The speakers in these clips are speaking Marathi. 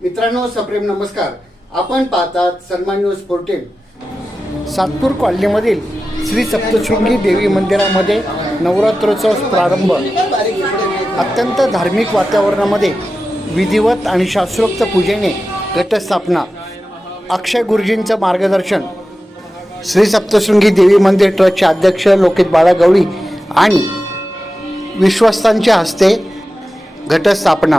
मित्रांनो सप्रेम नमस्कार. आपण पाहतात सन्मान न्यूज फोर्टीन सातपूर कॉलनीमधील श्री सप्तशृंगी देवी मंदिरामध्ये नवरात्रोत्सव प्रारंभ. अत्यंत धार्मिक वातावरणामध्ये विधिवत आणि शास्त्रोक्त पूजेने घटस्थापना. अक्षय गुरुजींचं मार्गदर्शन. श्री सप्तशृंगी देवी मंदिर ट्रस्टचे अध्यक्ष लोकेत बाळागवळी आणि विश्वस्तांच्या हस्ते घटस्थापना.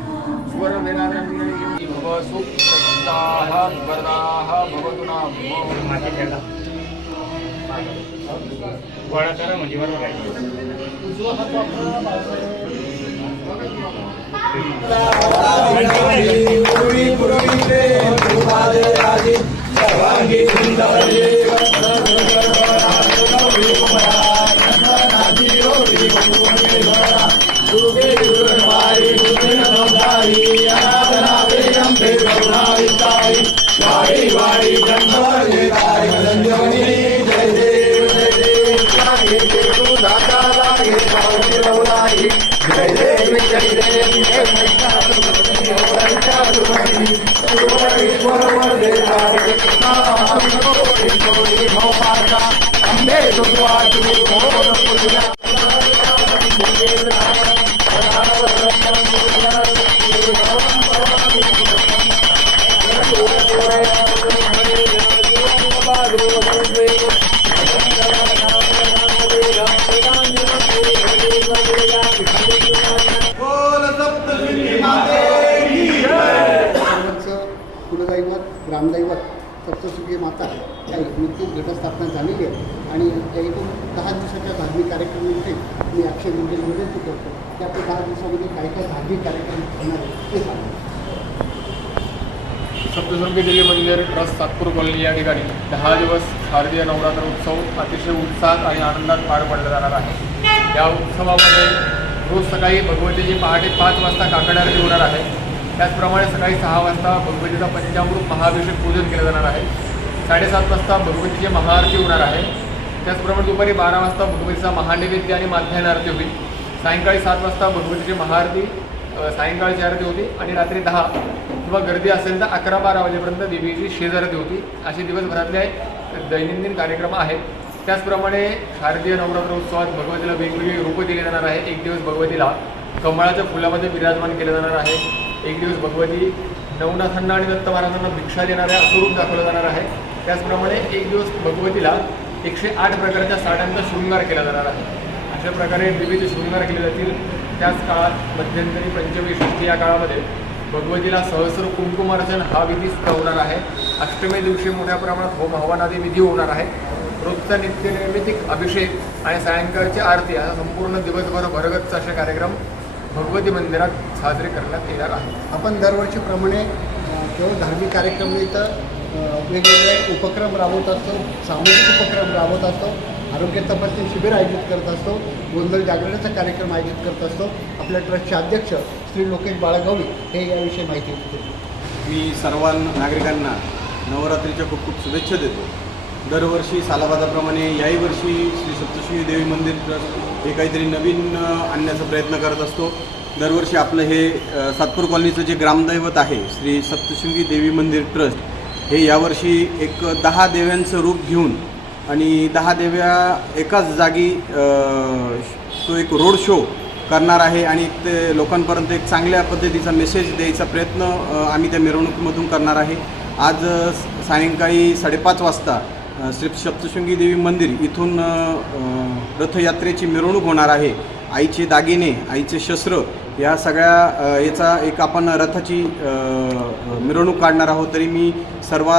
स्वस्ति मनोति प्रणम भवतु नाम गोळा करा म्हणजे बरोबर आहे कुलदैवत ग्रामदैवत माता या नुकतीच घटस्थापना झालेली आहे. आणि त्या एकूण दहा दिवसाच्या धार्मिक कार्यक्रमांची मी अक्षय मंदिर विनंती करतो. की आपल्या दहा दिवसामध्ये काय काय धार्मिक कार्यक्रम होणार आहे ते सांगा. सप्तशृंगी देवी मंदिर ट्रस्ट सातपूर कॉलनी या ठिकाणी दहा दिवस शारदीय नवरात्र उत्सव अतिशय उत्साहात आणि आनंदात पार पडला जाणार आहे. या उत्सवामध्ये रोज सकाळी भगवतीची पहाटे पाच वाजता काकड आरती होणार आहे. त्याचप्रमाणे सकाळी सहा वाजता भगवतीचा पंचामृत महाअभिषेक पूजन केलं जाणार आहे. साडेसात वाजता भगवतीची महाआरती होणार आहे. त्याचप्रमाणे दुपारी बारा वाजता भगवतीचा महानैवेद्य आणि माध्यान आरती होईल. सायंकाळी सात वाजता भगवतीची महाआरती सायंकाळची आरती होती आणि रात्री दहा किंवा गर्दी असेल तर अकरा बारा वाजेपर्यंत देवीची शेजारती होती. असे दिवसभरातले दैनंदिन कार्यक्रम आहेत. त्याचप्रमाणे शारदीय नवरात्र उत्सवात भगवतीला वेगवेगळी रूपं दिली जाणार आहे. एक दिवस भगवतीला कमळाच्या फुलामध्ये विराजमान केलं जाणार आहे. एक दिवस भगवती नवनाथांना आणि दत्त महाराजांना भिक्षा देणाऱ्या स्वरूप दाखवलं जाणार आहे. त्याचप्रमाणे एक दिवस भगवतीला एकशे आठ प्रकारच्या साड्यांचा शृंगार केला जाणार आहे. अशा प्रकारे विविध शृंगार केले जातील. त्याच काळात मध्यंतरी पंचमी षष्ठी या काळामध्ये भगवतीला सहस्र कुंकुमार्चन हा विधी सुद्धा होणार आहे. अष्टमी दिवशी मोठ्या प्रमाणात होम हवन विधी होणार आहे. रोजचा नित्यनैमितिक अभिषेक आणि सायंकाळची आरती असा संपूर्ण दिवसभर भरगतचा असे कार्यक्रम भगवती मंदिरात साजरे करण्यात येणार आहेत. आपण दरवर्षीप्रमाणे केवळ धार्मिक कार्यक्रम नाही तर अ, वेगवेगळे उपक्रम राबवत असतो सामाजिक उपक्रम राबवत असतो आरोग्य तपासणी शिबिर आयोजित करत असतो गोंधळ जागरणाचा कार्यक्रम आयोजित करत असतो आपल्या ट्रस्टचे अध्यक्ष श्री लोकेश बाळागवळी हे याविषयी माहिती देतील मी सर्व नागरिकांना नवरात्रीच्या खूप खूप शुभेच्छा देतो. दरवर्षी सालाबादाप्रमाणे याही वर्षी श्री सप्तशृंगी देवी मंदिर ट्रस्ट हे काहीतरी नवीन आणण्याचा प्रयत्न करत असतो. दरवर्षी आपलं हे सातपूर कॉलनीचं जे ग्रामदैवत आहे श्री सप्तशृंगी देवी मंदिर ट्रस्ट हे यावर्षी एक दहा देव्यांचं रूप घेऊन आणि दहा देव्या एकाच जागी तो एक रोड शो करणार आहे आणि ते लोकांपर्यंत एक चांगल्या पद्धतीचा मेसेज द्यायचा प्रयत्न आम्ही त्या मिरवणुकीमधून करणार आहे. आज सायंकाळी साडेपाच वाजता श्री सप्तशृंगी देवी मंदिर इथून रथयात्रेची मिरवणूक होणार आहे. आईचे दागिने आईचे शस्त्र या सगळ्या याचा एक आपण रथाची मिरवणूक काढणार आहोत. तरी मी सर्व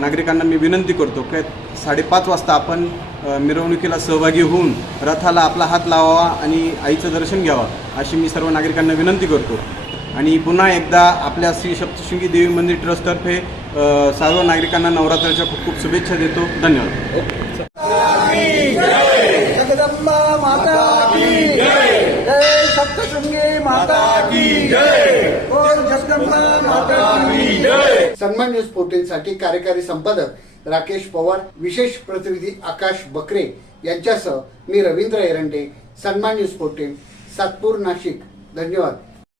नागरिकांना मी विनंती करतो की साडेपाच वाजता आपण मिरवणुकीला सहभागी होऊन रथाला आपला हात लावावा आणि आईचं दर्शन घ्यावं अशी मी सर्व नागरिकांना विनंती करतो. आणि पुन्हा एकदा आपल्या श्री सप्तशृंगी देवी मंदिर ट्रस्टतर्फे सर्व नागरिकांना नवरात्राच्या खूप खूप शुभेच्छा देतो. धन्यवाद. सन्मान न्यूज फोर्टीन साठी कार्यकारी संपादक राकेश पवार विशेष प्रतिनिधी आकाश बकरे यांच्यासह मी रवींद्र एरंडे सन्मान न्यूज पोर्टल सातपूर नाशिक. धन्यवाद.